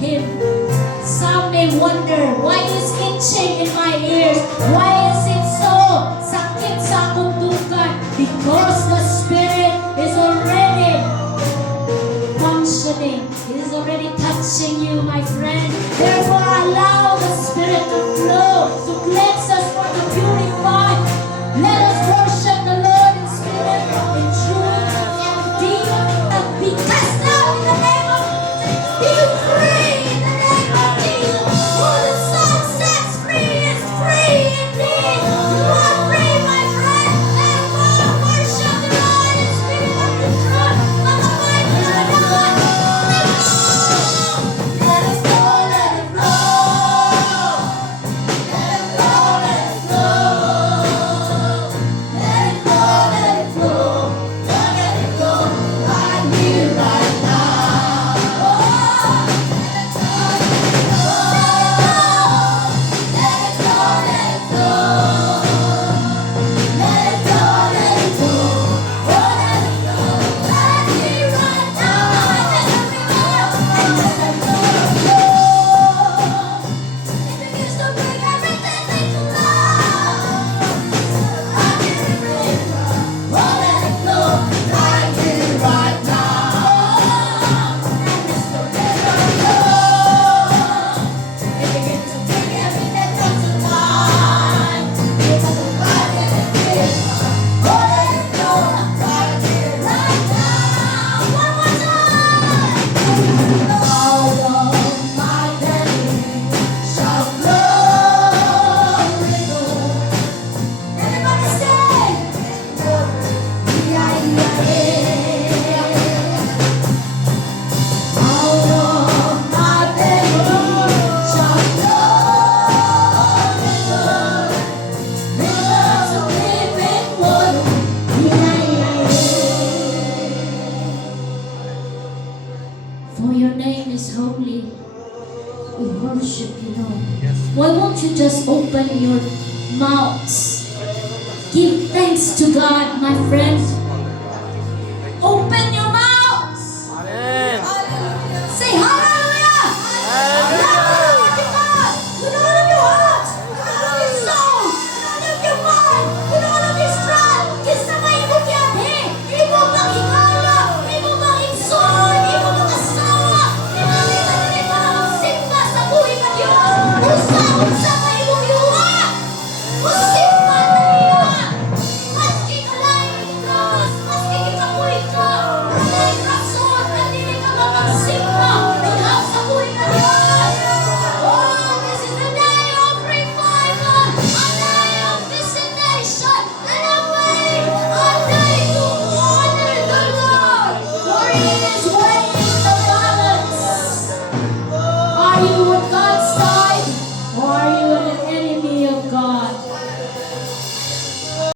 Him. Some may wonder, why is itching in my ears? Why is it so sakit sa akong tukan? Because the Spirit is already functioning. It is already touching you, my friend. Therefore, allow the Spirit to flow, to cleanse us, for to purify. Let us worship the Lord in spirit, in truth, and deed. Be cast out in the name of Jesus. Be free in the name of Jesus. Who the Son sets free is free indeed. You are free, my friend. Therefore, worship the Lord in spirit and in truth. Let us go, let it flow. Let it flow, let it flow. Let it flow, let it flow. Let it flow right here, right now. Oh, let it flow, let it flow. Let it flow, let it flow. Let it flow, let it flow. Oh, let it flow right here, right now. And let it flow. It begins to bring everything into life. I can breathe. Oh, let it flow right here, right now. And it's the river flow. It begins to bring everything into life. It's a right in the river. Oh, let it flow right here, right now. One more time. All of my belly shall flow with gold. Everybody say, out of my belly shall flow rivers of living water. For your name is holy. We worship you, Lord. Why won't you just open your mouths? Give thanks to God, my friend. Open your mouths. Amen. Say hallelujah. Love the Lord your God with all of your heart, with all of your soul, with all of your mind, with all of your strength. Kisama imong yate, imong makikala, imong makiksoon, imong makasawa. Tinali ka magsimba sa buhay ng Diyos. Unsa ka imong yuwa. Magsimba na niya. Maski kalain ka, maski kikapoy ka, walay rason na dili ka makagsimba. Ilaw sa buhay ng Diyos. Oh, this is a day of revival, a day of visitation, and a day to honor the Lord. For He is waiting